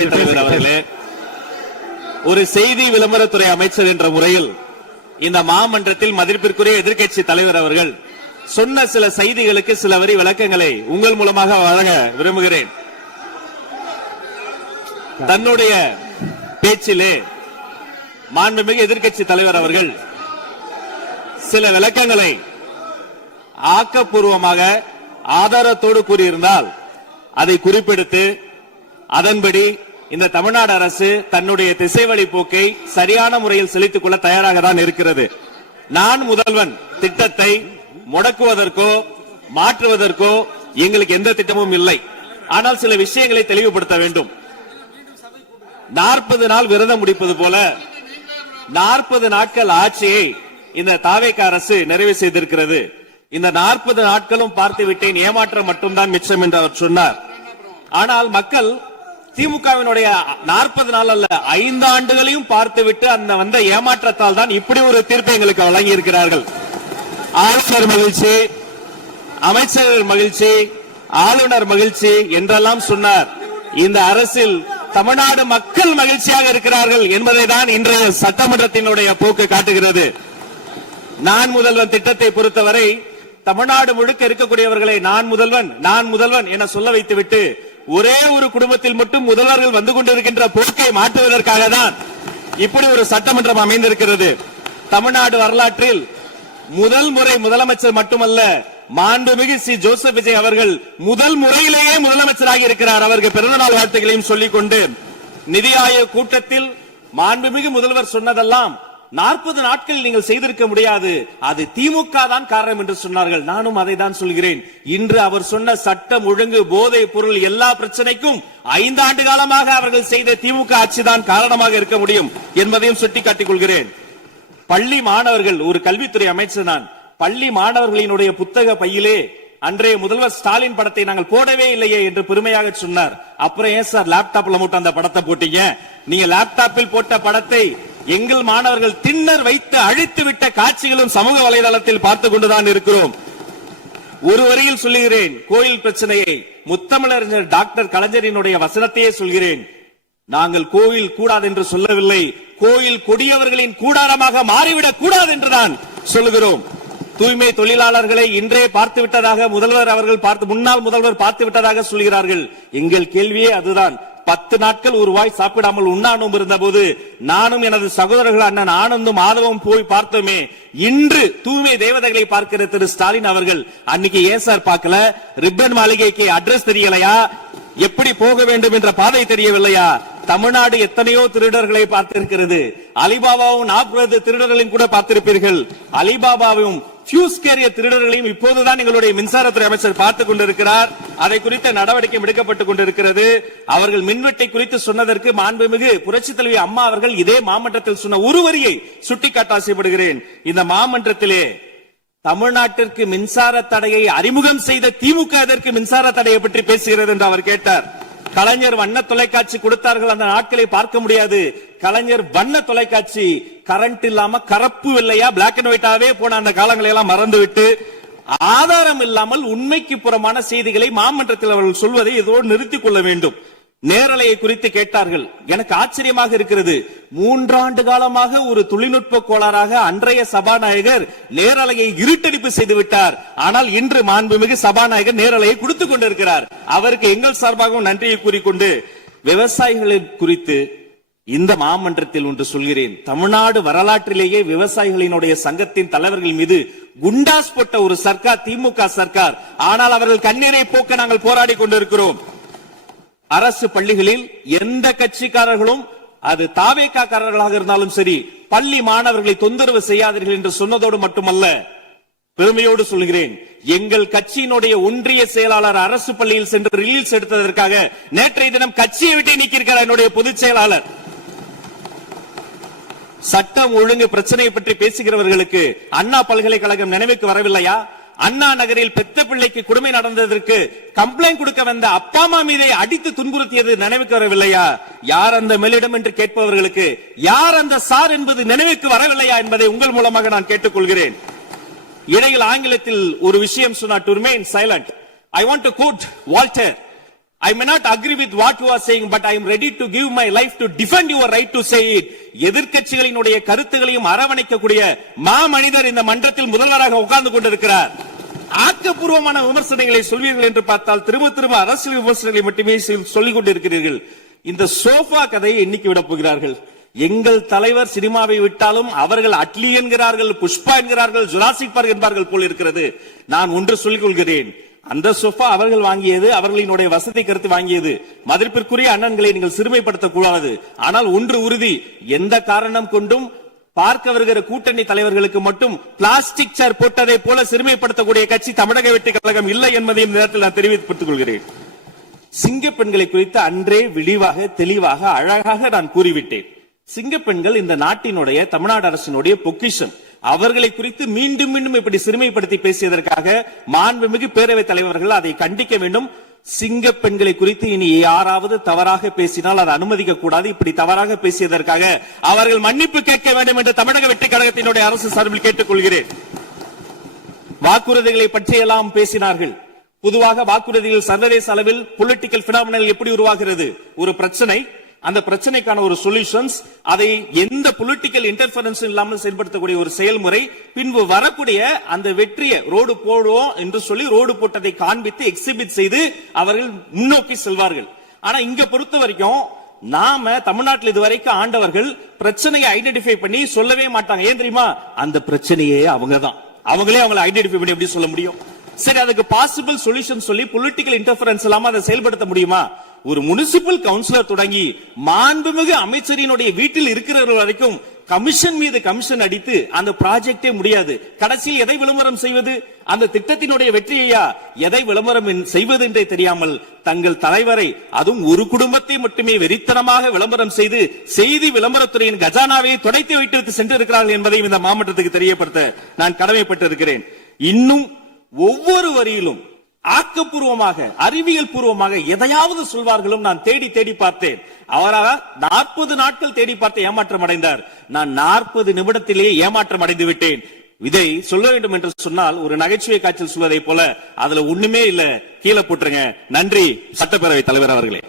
தலைவர் அவர்களே, ஒரு செய்தி விளம்பரத்துறை அமைச்சர் என்ற முறையில் இந்த மாமன்றத்தில் மதிப்பிற்குரிய எதிர்க்கட்சி தலைவர் அவர்கள் சொன்ன சில செய்திகளுக்கு சில வரி விளக்கங்களை உங்கள் மூலமாக வழங்க விரும்புகிறேன். தன்னுடைய பேச்சிலே மாண்புமிகு எதிர்க்கட்சி தலைவர் அவர்கள் சில விளக்கங்களை ஆக்கப்பூர்வமாக ஆதாரத்தோடு கூறியிருந்தால் அதை குறிப்பிடுத்து அதன்படி இந்த தமிழ்நாடு அரசு தன்னுடைய திசைவழி போக்கை சரியான முறையில் செலுத்திக் கொள்ள தயாராக தான் இருக்கிறது. நான் முதல்வன் திட்டத்தை முடக்குவதற்கோ மாற்றுவதற்கோ எங்களுக்கு எந்த திட்டமும் இல்லை. ஆனால் சில விஷயங்களை தெளிவுபடுத்த வேண்டும். 40 நாள் விரதம் முடிப்பது போல 40 நாட்கள் ஆட்சியை இந்த தாவேக அரசு நிறைவு செய்திருக்கிறது. இந்த 40 நாட்களும் பார்த்து விட்டேன், ஏமாற்றம் மட்டும்தான் மிச்சம் என்று அவர் சொன்னார். ஆனால் மக்கள் திமுகவினுடைய 40 நாள் அல்ல 5 ஆண்டுகளையும் பார்த்துவிட்டு அந்த வந்த ஏமாற்றத்தால் தான் இப்படி ஒரு தீர்ப்பை எங்களுக்கு வழங்கி இருக்கிறார்கள். ஆளுநர் மகிழ்ச்சி, அமைச்சர்கள் மகிழ்ச்சி, ஆளுநர் மகிழ்ச்சி என்றெல்லாம் சொன்னார். இந்த அரசில் தமிழ்நாடு மக்கள் மகிழ்ச்சியாக இருக்கிறார்கள் என்பதை தான் இன்றைய சட்டமன்றத்தினுடைய போக்கு காட்டுகிறது. நான் முதல்வன் திட்டத்தை பொறுத்தவரை தமிழ்நாடு முழுக்க இருக்கக்கூடியவர்களை நான் முதல்வன் என சொல்ல வைத்துவிட்டு ஒரே ஒரு குடும்பத்தில் மட்டும் முதல்வர்கள் வந்து கொண்டிருக்கின்ற போக்கை மாற்றுவதற்காக தான் இப்படி ஒரு சட்டமன்றம் அமைந்திருக்கிறது. தமிழ்நாடு வரலாற்றில் முதல் முறை முதலமைச்சர் மட்டுமல்ல, மாண்புமிகு சி ஜோசப் விஜய் அவர்கள் முதல் முறையிலேயே முதலமைச்சராக இருக்கிறார். அவருக்கு பிறந்தநாள் வாழ்த்துக்களையும் சொல்லிக் கொண்டு, நிதி ஆயோக் கூட்டத்தில் மாண்புமிகு முதல்வர் சொன்னதெல்லாம் 40 நாட்கள் நீங்கள் செய்திருக்க முடியாது, அது திமுக தான் காரணம் என்று சொன்னார்கள். நானும் அதை தான் சொல்கிறேன். இன்று அவர் சொன்ன சட்டம் ஒழுங்கு, போதை பொருள் எல்லா பிரச்சனைக்கும் 5 ஆண்டு காலமாக அவர்கள் செய்த திமுக ஆட்சி தான் காரணமாக இருக்க முடியும் என்பதையும் சுட்டிக்காட்டிக் கொள்கிறேன். பள்ளி மாணவர்கள், ஒரு கல்வித்துறை அமைச்சர் நான், பள்ளி மாணவர்களினுடைய புத்தக பையிலே அன்றைய முதல்வர் ஸ்டாலின் படத்தை நாங்கள் போடவே இல்லையே என்று பெருமையாக சொன்னார். அப்புறம் ஏன் சார் லேப்டாப்ல மட்டும் அந்த படத்தை போட்டீங்க? நீங்க லேப்டாப்பில் போட்ட படத்தை எங்கள் மாணவர்கள் திண்ணர் வைத்து அழித்து விட்ட காட்சிகளும் சமூக வலைதளத்தில் பார்த்து கொண்டுதான் இருக்கிறோம். ஒரு வரியில் சொல்லுகிறேன், கோயில் பிரச்சனையை முத்தமிழறிஞர் டாக்டர் கலைஞரினுடைய வசனத்தையே சொல்கிறேன். நாங்கள் கோயில் கூடாது என்று சொல்லவில்லை, கோயில் கொடியவர்களின் கூடாரமாக மாறிவிடக் கூடாது என்றுதான் சொல்லுகிறோம். தூய்மை தொழிலாளர்களை இன்றே பார்த்து விட்டதாக முன்னாள் முதல்வர் பார்த்து விட்டதாக சொல்கிறார்கள். எங்கள் கேள்வியே அதுதான். 10 நாட்கள் ஒரு வாய் சாப்பிடாமல் உண்ணாநோம்பு இருந்த போது நானும் எனது சகோதரர்கள் அண்ணன் ஆனந்தும் ஆதவும் போய் பார்த்தோமே. இன்று தூய்மை தேவதைகளை பார்க்கிற திரு ஸ்டாலின் அவர்கள் அன்னைக்கு ஏன் சார் பார்க்கல? ரிப்பன் மாளிகைக்கு அட்ரஸ் தெரியலையா? எப்படி போக வேண்டும் என்ற பாதை தெரியவில்லையா? தமிழ்நாடு எத்தனையோ திருடர்களை பார்த்திருக்கிறது. அலிபாபாவும் 40 திருடர்களையும் கூட பார்த்திருப்பீர்கள். அலிபாபாவும் பியூஸ் கேரிய திருடர்களையும் இப்போதுதான் எங்களுடைய மின்சாரத்துறை அமைச்சர் பார்த்துக் கொண்டிருக்கிறார். அதை குறித்த நடவடிக்கை எடுக்கப்பட்டுக் கொண்டிருக்கிறது. அவர்கள் மின்வெட்டை குறித்து சொன்னதற்கு மாண்புமிகு புரட்சி தலைவி அம்மா அவர்கள் இதே மாமன்றத்தில் சொன்ன ஒரு வரியை சுட்டிக்காட்ட ஆசைப்படுகிறேன். இந்த மாமன்றத்திலே தமிழ்நாட்டிற்கு மின்சார தடையை அறிமுகம் செய்த திமுக எதற்கு மின்சார தடையை பற்றி பேசுகிறது என்று அவர் கேட்டார். கலைஞர் வண்ண தொலைக்காட்சி கொடுத்தார்கள், அந்த நாட்களை பார்க்க முடியாது. கலைஞர் வண்ண தொலைக்காட்சி கரண்ட் இல்லாம கருப்பு வெள்ளையா பிளாக் அண்ட் ஒயிட்டாவே போன அந்த காலங்களை எல்லாம் மறந்துவிட்டு ஆதாரம் இல்லாமல் உண்மைக்கு புறமான செய்திகளை மாமன்றத்தில் அவர்கள் சொல்வதை இதோடு நிறுத்திக் கொள்ள வேண்டும். நேரலையை குறித்து கேட்டார்கள். எனக்கு ஆச்சரியமாக இருக்கிறது. 3 ஆண்டு காலமாக ஒரு தொழில்நுட்ப கோளாறாக அன்றைய சபாநாயகர் நேரலையை இருட்டடிப்பு செய்து விட்டார். ஆனால் இன்று மாண்புமிகு சபாநாயகர் நேரலையை கொடுத்துக் கொண்டிருக்கிறார். அவருக்கு எங்கள் சார்பாகவும் நன்றியை கூறிக்கொண்டு, விவசாயிகளை குறித்து இந்த மாமன்றத்தில் ஒன்று சொல்கிறேன். தமிழ்நாடு வரலாற்றிலேயே விவசாயிகளினுடைய சங்கத்தின் தலைவர்கள் மீது குண்டாஸ் போட்ட ஒரு சர்க்கார் திமுக சர்க்கார். ஆனால் அவர்கள் கண்ணீரை போக்க நாங்கள் போராடி கொண்டிருக்கிறோம். அரசு பள்ளிகளில் எந்த கட்சிக்காரர்களும், அது தாவேகாரர்களாக இருந்தாலும் சரி, பள்ளி மாணவர்களை தொந்தரவு செய்யாதீர்கள் என்று சொன்னதோடு மட்டுமல்ல, பெருமையோடு சொல்கிறேன், எங்கள் கட்சியினுடைய ஒன்றிய செயலாளர் அரசு பள்ளியில் சென்று ரிலீஸ் எடுத்ததற்காக நேற்றைய தினம் கட்சியை விட்டு நீக்கியிருக்கிறார் என்னுடைய பொதுச் செயலாளர். சட்டம் ஒழுங்கு பிரச்சனையை பற்றி பேசுகிறவர்களுக்கு அண்ணா பல்கலைக்கழகம் நினைவுக்கு வரவில்லையா? அண்ணா நகரில் பெத்த பிள்ளைக்கு கொடுமை நடந்ததற்கு கம்ப்ளைண்ட் கொடுக்க வந்த அப்பா அம்மா மீதை அடித்து துன்புறுத்தியது நினைவுக்கு வரவில்லையா? யார் அந்த மேலிடம் என்று கேட்பவர்களுக்கு யார் அந்த சார் என்பது நினைவுக்கு வரவில்லையா என்பதை உங்கள் மூலமாக நான் கேட்டுக்கொள்கிறேன். இடையில் ஆங்கிலத்தில் ஒரு விஷயம் சொன்னார், to remain silent. I want to quote Walter. I may not agree with what you are saying, but I am ready to give my life to defend your right to say it. எதிர்க்கட்சிகளினுடைய கருத்துகளையும் அரவணைக்கக்கூடிய மாமனிதர் இந்த மன்றத்தில் முதல்வராக உட்கார்ந்து கொண்டிருக்கிறார். ஆக்கப்பூர்வமான விமர்சனங்களை சொல்வீர்கள் என்று பார்த்தால் திரும்ப அரசியல் விமர்சனங்களை மட்டுமே சொல்லிக் கொண்டிருக்கிறீர்கள். இந்த சோஃபா கதையை என்னைக்கு விட போகிறார்கள்? எங்கள் தலைவர் சினிமாவை விட்டாலும் அவர்கள் அட்லி என்கிறார்கள், புஷ்பா என்கிறார்கள், ஜுராசிக் பார்க் என்பார்கள் போல் இருக்கிறது. நான் ஒன்று சொல்லிக் கொள்கிறேன், அந்த சோஃபா அவர்கள் வாங்கியது, அவர்களினுடைய வசதி கருத்து வாங்கியது. மதிப்பிற்குரிய அண்ணன்களை நீங்கள் சிறுமைப்படுத்தக் கூடாது. ஆனால் ஒன்று உறுதி, எந்த காரணம் கொண்டும் பார்க்க வருகிற கூட்டணி தலைவர்களுக்கு மட்டும் பிளாஸ்டிக் சேர் போட்டதை போல சிறுமைப்படுத்தக்கூடிய கட்சி தமிழக வெற்றி கழகம் இல்லை என்பதையும் நேரத்தில் நான் தெரிவித்துக் கொள்கிறேன். சிங்க பெண்களை குறித்து அன்றே விழிவாக தெளிவாக அழகாக நான் கூறிவிட்டேன். சிங்க பெண்கள் இந்த நாட்டினுடைய தமிழ்நாடு அரசினுடைய பொக்கிஷம். அவர்களை குறித்து மீண்டும் மீண்டும் இப்படி சிறுமைப்படுத்தி பேசியதற்காக மாண்புமிகு பேரவைத் தலைவர்கள் அதை கண்டிக்க வேண்டும். சிங்க பெண்களை குறித்து இனி யாராவது தவறாக பேசினால் அதை அனுமதிக்க கூடாது. இப்படி தவறாக பேசியதற்காக அவர்கள் மன்னிப்பு கேட்க வேண்டும் என்று தமிழக வெற்றி கழகத்தினுடைய அரசு சார்பில் கேட்டுக் கொள்கிறேன். வாக்குறுதிகளை பற்றியெல்லாம் பேசினார்கள். பொதுவாக வாக்குறுதிகள் சர்வதேச அளவில் பொலிட்டிக்கல் பினாமினல் எப்படி உருவாகிறது? ஒரு பிரச்சனை, அந்த பிரச்சனைக்கான ஒரு சொல்யூஷன்ஸ், அதை எந்த பொலிட்டிக்கல் இன்டர்ஃபரன்ஸ் இல்லாமல் செயல்படுத்தக்கூடிய ஒரு செயல்முறை, பின்பு வரக்கூடிய அந்த வெற்றியை ரோடு போடுவோம் என்று சொல்லி ரோடு போட்டதை காண்பித்து எக்ஸிபிட் செய்து அவர்கள் முன்னோக்கி செல்வார்கள். ஆனா இங்க பொறுத்த வரைக்கும் நாம தமிழ்நாட்டில் இதுவரைக்கும் ஆண்டவர்கள் பிரச்சனையை ஐடென்டிஃபை பண்ணி சொல்லவே மாட்டாங்க. ஏன் தெரியுமா? அந்த பிரச்சனையே அவங்கதான், அவங்களே அவங்களை ஐடென்டிஃபை பண்ணி எப்படி சொல்ல முடியும்? சரி, அதுக்கு பாசிபிள் சொல்யூஷன் சொல்லி பொலிட்டிக்கல் இன்டர்ஃபரன்ஸ் இல்லாம அதை செயல்படுத்த முடியுமா? ஒரு முனிசிபல் கவுன்சிலர் தொடங்கி மாண்புமிகு அமைச்சரினுடைய வீட்டில் இருக்கிறவர்கள் வரைக்கும் கமிஷன் மீது கமிஷன் அடித்து அந்த ப்ராஜெக்டே முடியாது. கடைசியில் எதை விளம்பரம் செய்வது? அந்த திட்டத்தினுடைய வெற்றியையா? எதை விளம்பரம் செய்வது என்றே தெரியாமல் தங்கள் தலைவரை, அதுவும் ஒரு குடும்பத்தை மட்டுமே வெறித்தனமாக விளம்பரம் செய்து செய்தி விளம்பரத்துறையின் கஜானாவை துடைத்து வைத்து சென்றிருக்கிறார்கள் என்பதையும் இந்த மாவட்டத்துக்கு தெரியப்படுத்த நான் கடமைப்பட்டிருக்கிறேன். இன்னும் ஒவ்வொரு வரியிலும் ஆக்கப்பூர்வமாக அறிவியல் பூர்வமாக எதையாவது சொல்வார்களும் நான் தேடி தேடி பார்த்தேன். அவராக 40 நாட்கள் தேடி பார்த்து ஏமாற்றம் அடைந்தார். நான் 40 நிமிடத்திலேயே ஏமாற்றம் அடைந்து விட்டேன். இதை சொல்ல வேண்டும் என்று சொன்னால் ஒரு நகைச்சுவை காட்சியில் சொல்வதை போல அதுல ஒண்ணுமே இல்ல, கீழே போட்டுருங்க. நன்றி சட்டப்பேரவை தலைவர் அவர்களே.